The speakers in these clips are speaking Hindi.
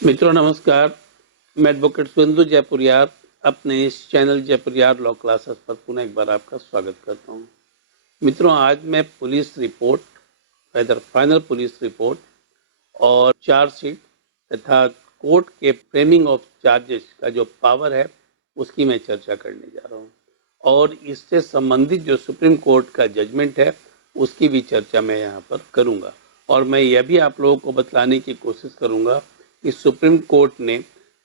मित्रों नमस्कार। मैं एडवोकेट सुरेंदु जयपुरियार अपने इस चैनल जयपुरियार लॉ क्लासेस पर पुनः एक बार आपका स्वागत करता हूं। मित्रों, आज मैं police report, whether final police report और चार्जशीट तथा कोर्ट के फ्रेमिंग ऑफ चार्जेस का जो पावर है उसकी मैं चर्चा करने जा रहा हूं और इससे संबंधित जो सुप्रीम कोर्ट का जजमेंट है उसकी भी चर्चा मैं यहाँ पर करूँगा। और मैं यह भी आप लोगों को बतलाने की कोशिश करूँगा कि सुप्रीम कोर्ट ने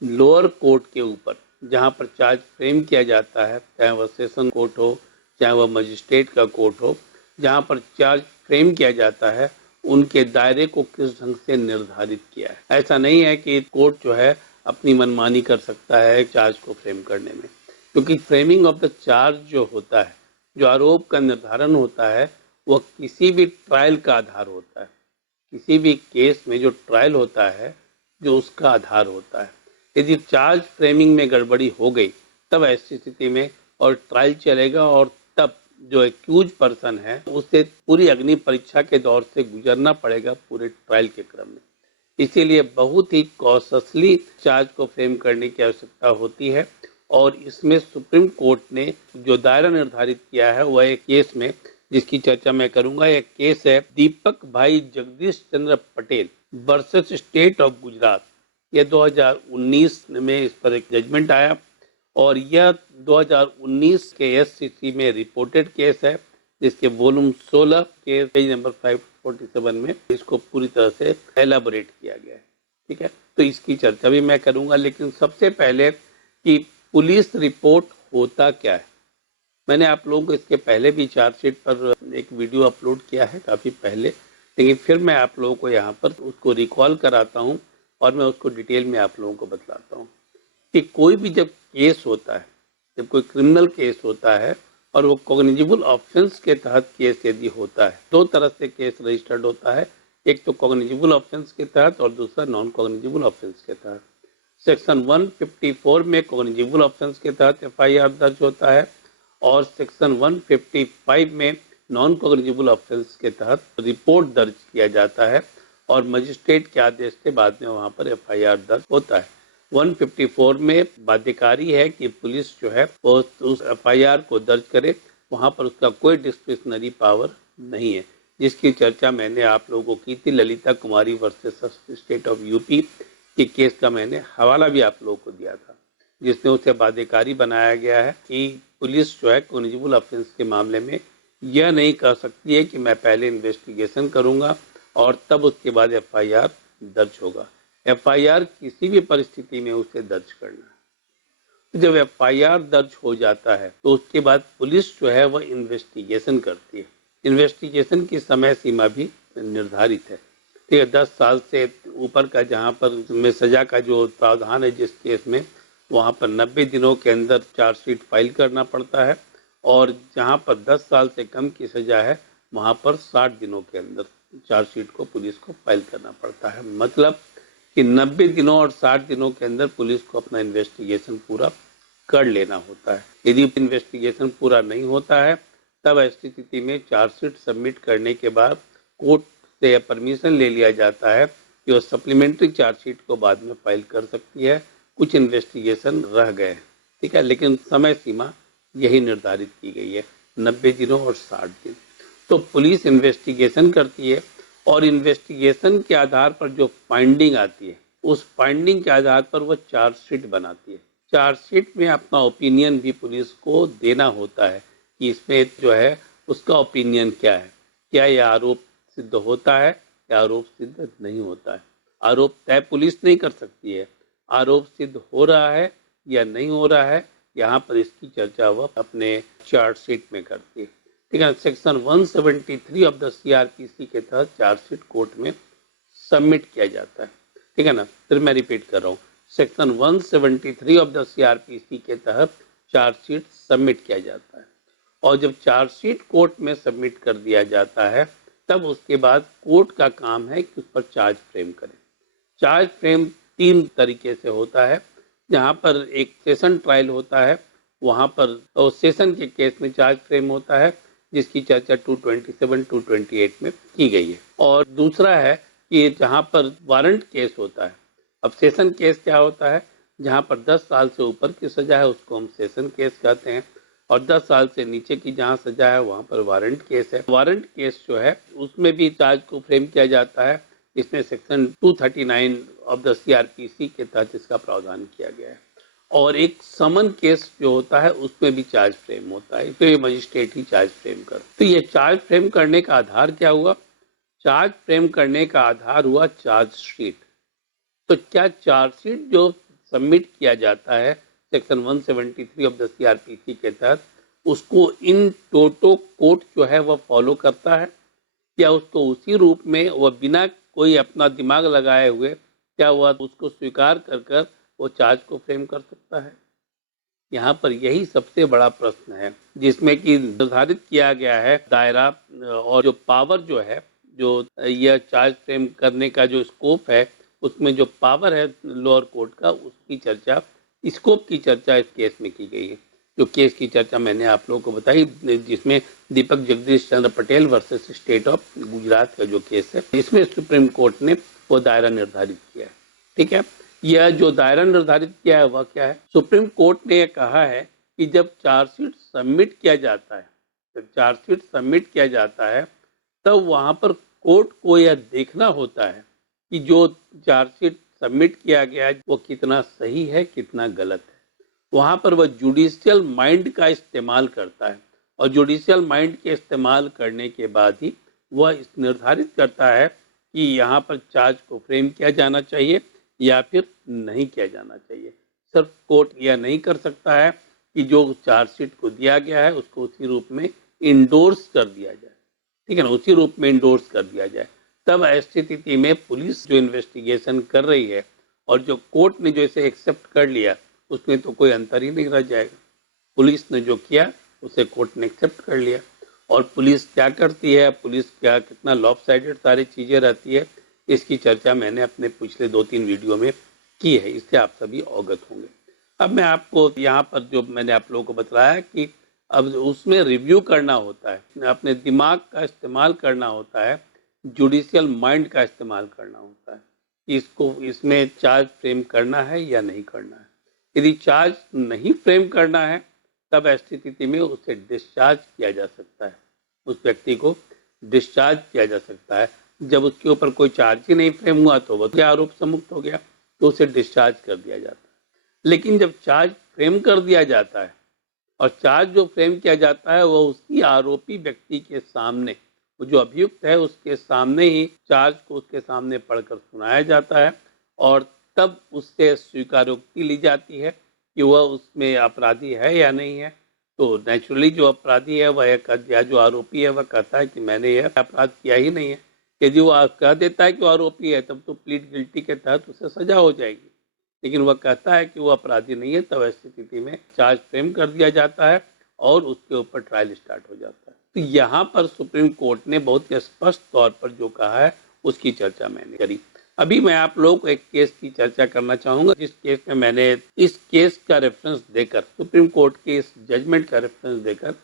लोअर कोर्ट के ऊपर जहाँ पर चार्ज फ्रेम किया जाता है, चाहे वह सेशन कोर्ट हो चाहे वह मजिस्ट्रेट का कोर्ट हो, जहाँ पर चार्ज फ्रेम किया जाता है उनके दायरे को किस ढंग से निर्धारित किया है। ऐसा नहीं है कि कोर्ट जो है अपनी मनमानी कर सकता है चार्ज को फ्रेम करने में, क्योंकि फ्रेमिंग ऑफ द चार्ज जो होता है, जो आरोप का निर्धारण होता है, वह किसी भी ट्रायल का आधार होता है। किसी भी केस में जो ट्रायल होता है जो उसका आधार होता है। यदि चार्ज फ्रेमिंग में गड़बड़ी हो गई तब ऐसी स्थिति में और ट्रायल चलेगा और तब जो एक्यूज पर्सन है उसे पूरी अग्नि परीक्षा के दौर से गुजरना पड़ेगा पूरे ट्रायल के क्रम में। इसीलिए बहुत ही कॉशसली चार्ज को फ्रेम करने की आवश्यकता होती है और इसमें सुप्रीम कोर्ट ने जो दायरा निर्धारित किया है वह एक केस में, जिसकी चर्चा मैं करूंगा, यह केस है Deepak bhai Jagdish Chandra Patel versus state of Gujarat. यह 2019 में इस पर एक जजमेंट आया और यह 2019 के एससीसी में रिपोर्टेड केस है, जिसके वॉल्यूम 16 के पेज नंबर 547 में इसको पूरी तरह से एलाबोरेट किया गया है। ठीक है, तो इसकी चर्चा भी मैं करूंगा, लेकिन सबसे पहले कि पुलिस रिपोर्ट होता क्या है। मैंने आप लोगों को इसके पहले भी चार्जशीट पर एक वीडियो अपलोड किया है काफ़ी पहले, लेकिन फिर मैं आप लोगों को यहाँ पर उसको रिकॉल कराता हूँ और मैं उसको डिटेल में आप लोगों को बतलाता हूँ कि कोई भी जब केस होता है, जब कोई क्रिमिनल केस होता है और वो कॉग्निजेबल ऑफेंस के तहत केस यदि होता है, दो तरह से केस रजिस्टर्ड होता है, एक तो कॉग्निजेबल ऑफेंस के तहत और दूसरा नॉन कॉग्निजेबल ऑफेंस के तहत। सेक्शन 154 में कॉग्निजेबल ऑफेंस के तहत एफआईआर दर्ज होता है और सेक्शन 155 में नॉन कॉग्निजेबल ऑफेंस के तहत रिपोर्ट दर्ज किया जाता है और मजिस्ट्रेट के आदेश के बाद में वहां पर एफआईआर दर्ज होता है। 154 में बाध्यकारी है कि पुलिस जो है वो उस एफआईआर को दर्ज करे, वहां पर उसका कोई डिस्क्रिशनरी पावर नहीं है, जिसकी चर्चा मैंने आप लोगों को की थी ललिता कुमारी वर्सेस स्टेट ऑफ यूपी के केस का मैंने हवाला भी आप लोगों को दिया था, जिसमें उसे बाध्यकारी बनाया गया है कि पुलिस जो है कॉग्निजेबल ऑफेंस के मामले में यह नहीं कह सकती है कि मैं पहले इन्वेस्टिगेशन करूंगा और तब उसके बाद एफआईआर दर्ज होगा। एफआईआर किसी भी परिस्थिति में उसे दर्ज करना है। तो जब एफआईआर दर्ज हो जाता है तो उसके बाद पुलिस जो है वह इन्वेस्टिगेशन करती है। इन्वेस्टिगेशन की समय सीमा भी निर्धारित है। ठीक है, 10 साल से ऊपर का जहाँ पर में सजा का जो प्रावधान है जिस केस में, वहाँ पर 90 दिनों के अंदर चार्जशीट फाइल करना पड़ता है और जहाँ पर 10 साल से कम की सजा है वहाँ पर 60 दिनों के अंदर चार्जशीट को पुलिस को फाइल करना पड़ता है। मतलब कि 90 दिनों और 60 दिनों के अंदर पुलिस को अपना इन्वेस्टिगेशन पूरा कर लेना होता है। यदि इन्वेस्टिगेशन पूरा नहीं होता है तब ऐसी स्थिति में चार्जशीट सबमिट करने के बाद कोर्ट से परमिशन ले लिया जाता है कि वो सप्लीमेंट्री चार्जशीट को बाद में फाइल कर सकती है। कुछ इन्वेस्टिगेशन रह गए, ठीक है, लेकिन समय सीमा यही निर्धारित की गई है, 90 दिनों और 60 दिन। तो पुलिस इन्वेस्टिगेशन करती है और इन्वेस्टिगेशन के आधार पर जो फाइंडिंग आती है उस फाइंडिंग के आधार पर वह चार्जशीट बनाती है। चार्जशीट में अपना ओपिनियन भी पुलिस को देना होता है कि इसमें जो है उसका ओपिनियन क्या है, क्या यह आरोप सिद्ध होता है या आरोप सिद्ध नहीं होता है। आरोप तय पुलिस नहीं कर सकती है, आरोप सिद्ध हो रहा है या नहीं हो रहा है, यहाँ पर इसकी चर्चा वह अपने चार्जशीट में करती है। ठीक है, सेक्शन 173 ऑफ द सीआरपीसी के तहत चार्जशीट कोर्ट में सबमिट किया जाता है। ठीक है ना, फिर मैं रिपीट कर रहा हूँ, सेक्शन 173 ऑफ द सीआरपीसी के तहत चार्जशीट सबमिट किया जाता है और जब चार्जशीट कोर्ट में सबमिट कर दिया जाता है तब उसके बाद कोर्ट का काम है कि उस पर चार्ज फ्रेम करें। चार्ज फ्रेम 3 तरीके से होता है। जहाँ पर एक सेशन ट्रायल होता है वहाँ पर सेशन के केस में चार्ज फ्रेम होता है, जिसकी चर्चा 227, 228 में की गई है। और दूसरा है कि जहाँ पर वारंट केस होता है, अब सेशन केस क्या होता है, जहाँ पर 10 साल से ऊपर की सजा है उसको हम सेशन केस कहते हैं, और 10 साल से नीचे की जहाँ सजा है वहाँ पर वारंट केस है। वारंट केस जो है उसमें भी चार्ज को फ्रेम किया जाता है। इसमें सेक्शन 239 ऑफ द सीआरपीसी के तहत इसका प्रावधान किया गया है। और एक समन केस जो होता है उसमें भी चार्ज फ्रेम होता है, तो ये मजिस्ट्रेट ही चार्ज फ्रेम कर। तो ये चार्ज फ्रेम करने का आधार क्या हुआ? चार्ज फ्रेम करने का आधार हुआ चार्जशीट। तो क्या चार्जशीट जो सबमिट किया जाता है सेक्शन 173 ऑफ द सीआरपीसी के तहत, उसको इन टोटो कोर्ट जो है वह फॉलो करता है, या उसको उसी रूप में वह बिना कोई अपना दिमाग लगाए हुए क्या वह उसको स्वीकार कर कर वो चार्ज को फ्रेम कर सकता है? यहाँ पर यही सबसे बड़ा प्रश्न है, जिसमें कि निर्धारित किया गया है दायरा और जो पावर जो है, जो यह चार्ज फ्रेम करने का जो स्कोप है, उसमें जो पावर है लोअर कोर्ट का, उसकी चर्चा, स्कोप की चर्चा इस केस में की गई है। जो केस की चर्चा मैंने आप लोगों को बताई, जिसमें Deepak Jagdish Chandra Patel versus state of Gujarat का जो केस है, इसमें सुप्रीम कोर्ट ने वो दायरा निर्धारित किया है। ठीक है, यह जो दायरा निर्धारित किया है वह क्या है? सुप्रीम कोर्ट ने यह कहा है कि जब चार्जशीट सबमिट किया जाता है, तब वहां पर कोर्ट को यह देखना होता है कि जो चार्जशीट सबमिट किया गया है वो कितना सही है, कितना गलत है। वहां पर वह जुडिशियल माइंड का इस्तेमाल करता है, और जुडिशियल माइंड के इस्तेमाल करने के बाद ही वह निर्धारित करता है कि यहाँ पर चार्ज को फ्रेम किया जाना चाहिए या फिर नहीं किया जाना चाहिए। सिर्फ कोर्ट यह नहीं कर सकता है कि जो चार्जशीट को दिया गया है उसको उसी रूप में इंडोर्स कर दिया जाए, ठीक है ना, उसी रूप में इंडोर्स कर दिया जाए। तब ऐसी स्थिति में पुलिस जो इन्वेस्टिगेशन कर रही है और जो कोर्ट ने जो इसे एक्सेप्ट कर लिया, उसमें तो कोई अंतर ही नहीं रह जाएगा। पुलिस ने जो किया उसे कोर्ट ने एक्सेप्ट कर लिया। और पुलिस क्या करती है, पुलिस क्या कितना लॉपसाइडेड सारी चीज़ें रहती है, इसकी चर्चा मैंने अपने पिछले 2-3 वीडियो में की है, इससे आप सभी अवगत होंगे। अब मैं आपको यहाँ पर जो मैंने आप लोगों को बताया कि अब उसमें रिव्यू करना होता है, अपने दिमाग का इस्तेमाल करना होता है, जुडिशियल माइंड का इस्तेमाल करना होता है कि इसको इसमें चार्ज फ्रेम करना है या नहीं करना है। यदि चार्ज नहीं फ्रेम करना है तब ऐसी स्थिति में उसे डिस्चार्ज किया जा सकता है, उस व्यक्ति को डिस्चार्ज किया जा सकता है। जब उसके ऊपर कोई चार्ज ही नहीं फ्रेम हुआ तो वह आरोप से मुक्त हो गया, तो उसे डिस्चार्ज कर दिया जाता है। लेकिन जब चार्ज फ्रेम कर दिया जाता है, और चार्ज जो फ्रेम किया जाता है वह उसी आरोपी व्यक्ति के सामने, वो जो अभियुक्त है उसके सामने ही चार्ज को उसके सामने पढ़कर सुनाया जाता है, और तब उससे स्वीकारोक्ति ली जाती है कि वह उसमें अपराधी है या नहीं है। तो नेचुरली जो अपराधी है वह या जो आरोपी है वह कहता है कि मैंने यह अपराध किया ही नहीं है। यदि वह कह देता है कि वो आरोपी है तब तो प्लीड गिल्टी के तहत उसे सजा हो जाएगी। लेकिन वह कहता है कि वो अपराधी नहीं है, तब ऐसी स्थिति में चार्ज फ्रेम कर दिया जाता है और उसके ऊपर ट्रायल स्टार्ट हो जाता है। तो यहाँ पर सुप्रीम कोर्ट ने बहुत ही स्पष्ट तौर पर जो कहा है उसकी चर्चा मैंने करी। अभी मैं आप लोगों को एक केस की चर्चा करना चाहूंगा, जिस केस में मैंने इस केस का रेफरेंस देकर, सुप्रीम कोर्ट के इस जजमेंट का रेफरेंस देकर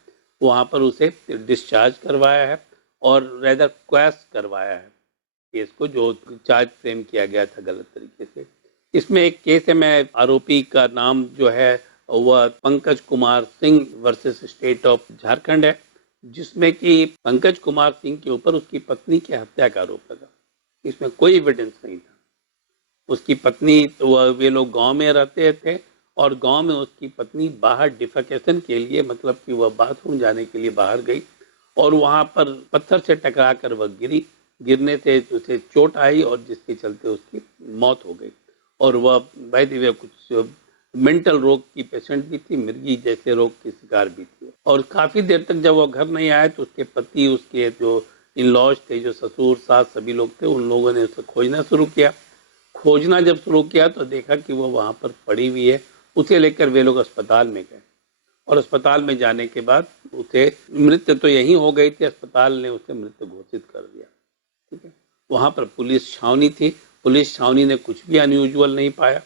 वहाँ पर उसे डिस्चार्ज करवाया है और रेदर क्वैश करवाया है केस को, जो चार्ज फ्रेम किया गया था गलत तरीके से। इसमें एक केस है, मैं आरोपी का नाम जो है वह Pankaj Kumar Singh versus state of Jharkhand है, जिसमें कि पंकज कुमार सिंह के ऊपर उसकी पत्नी की हत्या का आरोप लगा। इसमें कोई एविडेंस नहीं था। उसकी पत्नी, तो वे लोग गांव में रहते थे और गांव में उसकी पत्नी बाहर डिफेकेशन के लिए, मतलब कि वह बाथरूम जाने के लिए बाहर गई और वहां पर पत्थर से टकरा कर वह गिरी। गिरने से उसे चोट आई और जिसके चलते उसकी मौत हो गई। और वह बाय द वे कुछ मेंटल रोग की पेशेंट भी थी, मिर्गी जैसे रोग की शिकार भी थी। और काफ़ी देर तक जब वो घर नहीं आए तो उसके पति, उसके जो इन लॉज थे, जो ससुर सास सभी लोग थे, उन लोगों ने उसे खोजना शुरू किया। खोजना जब शुरू किया तो देखा कि वो वहाँ पर पड़ी हुई है। उसे लेकर वे लोग अस्पताल में गए और अस्पताल में जाने के बाद उसे, मृत्यु तो यहीं हो गई थी, अस्पताल ने उसे मृत घोषित कर दिया। ठीक है, वहाँ पर पुलिस छावनी थी, पुलिस छावनी ने कुछ भी अनयूजुअल नहीं पाया।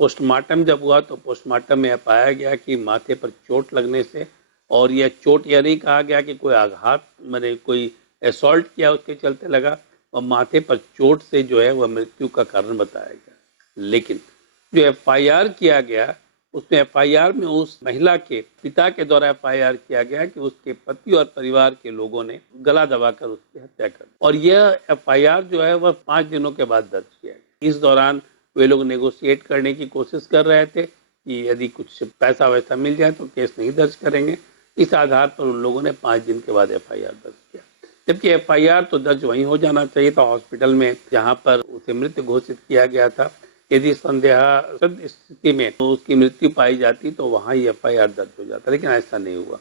पोस्टमार्टम जब हुआ तो पोस्टमार्टम में पाया गया कि माथे पर चोट लगने से, और यह चोट यह नहीं कहा गया कि कोई आघात, मैंने कोई असॉल्ट किया उसके चलते लगा, और माथे पर चोट से जो है वह मृत्यु का कारण बताया गया। लेकिन जो एफआईआर किया गया उसमें एफआईआर में उस महिला के पिता के द्वारा एफआईआर किया गया कि उसके पति और परिवार के लोगों ने गला दबाकर उसकी हत्या कर दी। और यह एफआईआर जो है वह 5 दिनों के बाद दर्ज किया गया। इस दौरान वे लोग नेगोशिएट करने की कोशिश कर रहे थे कि यदि कुछ पैसा वैसा मिल जाए तो केस नहीं दर्ज करेंगे। इस आधार पर उन लोगों ने 5 दिन के बाद एफआईआर दर्ज किया, जबकि एफआईआर तो दर्ज वहीं हो जाना चाहिए था, हॉस्पिटल में जहां पर उसे मृत घोषित किया गया था। यदि संदेहास्पद स्थिति में तो उसकी मृत्यु पाई जाती तो वहां ही एफआईआर दर्ज हो जाता, लेकिन ऐसा नहीं हुआ।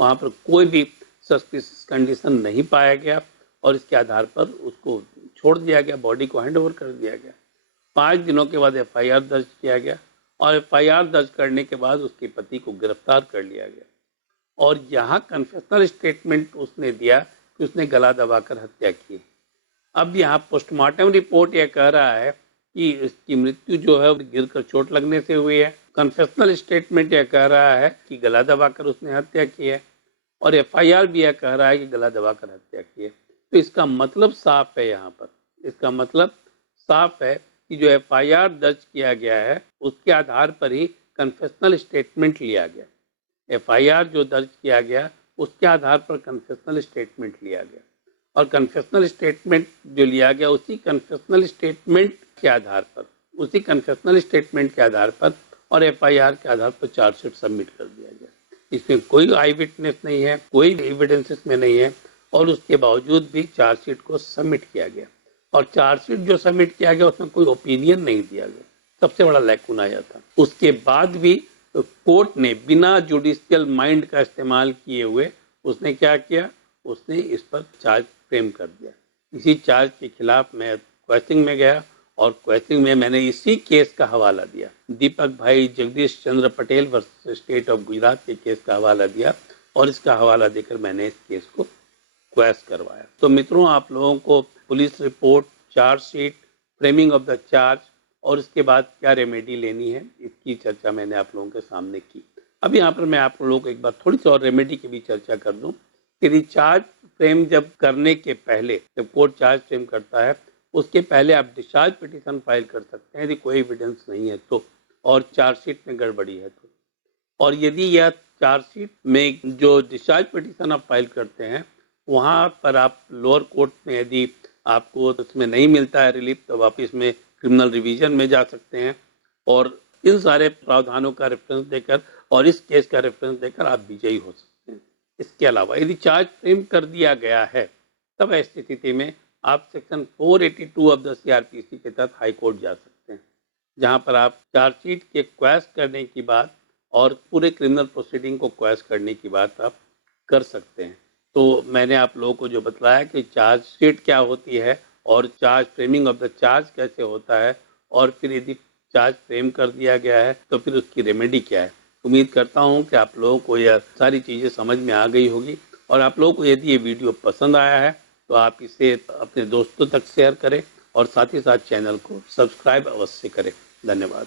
वहां पर कोई भी सस्पिशियस कंडीशन नहीं पाया गया और इसके आधार पर उसको छोड़ दिया गया, बॉडी को हैंड ओवर कर दिया गया। 5 दिनों के बाद एफआईआर दर्ज किया गया और एफआईआर दर्ज करने के बाद उसके पति को गिरफ्तार कर लिया गया और यहाँ कन्फेशनल स्टेटमेंट उसने दिया कि उसने गला दबाकर हत्या की। अब यहाँ पोस्टमार्टम रिपोर्ट यह कह रहा है कि इसकी मृत्यु जो है गिरकर चोट लगने से हुई है। कन्फेशनल स्टेटमेंट यह कह रहा है कि गला दबाकर उसने हत्या की है और एफआईआर भी यह कह रहा है कि गला दबाकर हत्या की है। तो इसका मतलब साफ है, यहाँ पर इसका मतलब साफ है कि जो एफआईआर दर्ज किया गया है उसके आधार पर ही कन्फेशनल स्टेटमेंट लिया गया। एफआईआर जो दर्ज किया गया उसके आधार पर कन्फेशनल स्टेटमेंट लिया गया और कन्फेशनल स्टेटमेंट जो लिया गया उसी कन्फेशनल स्टेटमेंट के आधार पर और एफआईआर के आधार पर चार्जशीट सबमिट कर दिया गया। इसमें कोई आई विटनेस नहीं है, कोई एविडेंसेस में नहीं है और उसके बावजूद भी चार्जशीट को सबमिट किया गया और चार्जशीट जो सबमिट किया गया उसमें कोई ओपिनियन नहीं दिया गया। सबसे बड़ा लैकून आया था। उसके बाद भी कोर्ट ने बिना जुडिशियल माइंड का इस्तेमाल किए हुए उसने क्या किया, उसने इस पर चार्ज फ्रेम कर दिया। इसी चार्ज के खिलाफ मैं क्वेश्चनिंग में गया और क्वेश्चनिंग में मैंने इसी केस का हवाला दिया, Deepak bhai Jagdish Chandra Patel versus state of Gujarat के केस का हवाला दिया और इसका हवाला देकर मैंने इस केस को क्वेश करवाया। तो मित्रों, आप लोगों को police report, chargesheet, framing of the charge और इसके बाद क्या रेमेडी लेनी है इसकी चर्चा मैंने आप लोगों के सामने की। अब यहाँ पर मैं आप लोगों को एक बार थोड़ी सी और रेमेडी की भी चर्चा कर दूं कि चार्ज फ्रेम जब करने के पहले, जब कोर्ट चार्ज फ्रेम करता है उसके पहले आप डिस्चार्ज पिटीशन फाइल कर सकते हैं यदि कोई एविडेंस नहीं है तो, और चार्जशीट में गड़बड़ी है तो। और यदि यह चार्जशीट में जो डिस्चार्ज पिटीशन आप फाइल करते हैं वहाँ पर आप लोअर कोर्ट में यदि आपको उसमें नहीं मिलता है रिलीफ तो आप इसमें क्रिमिनल रिवीजन में जा सकते हैं और इन सारे प्रावधानों का रेफरेंस देकर और इस केस का रेफरेंस देकर आप विजयी हो सकते हैं। इसके अलावा यदि चार्ज फ्रेम कर दिया गया है तब ऐसी स्थिति में आप सेक्शन 482 ऑफ द सीआरपीसी के तहत हाई कोर्ट जा सकते हैं, जहां पर आप चार्जशीट के क्वैश करने की बात और पूरे क्रिमिनल प्रोसीडिंग को क्वैश करने की बात आप कर सकते हैं। तो मैंने आप लोगों को जो बताया कि चार्जशीट क्या होती है और charge framing of the charge कैसे होता है और फिर यदि चार्ज फ्रेम कर दिया गया है तो फिर उसकी रेमेडी क्या है। उम्मीद करता हूं कि आप लोगों को यह सारी चीज़ें समझ में आ गई होगी और आप लोगों को यदि ये वीडियो पसंद आया है तो आप इसे अपने दोस्तों तक शेयर करें और साथ ही साथ चैनल को सब्सक्राइब अवश्य करें। धन्यवाद।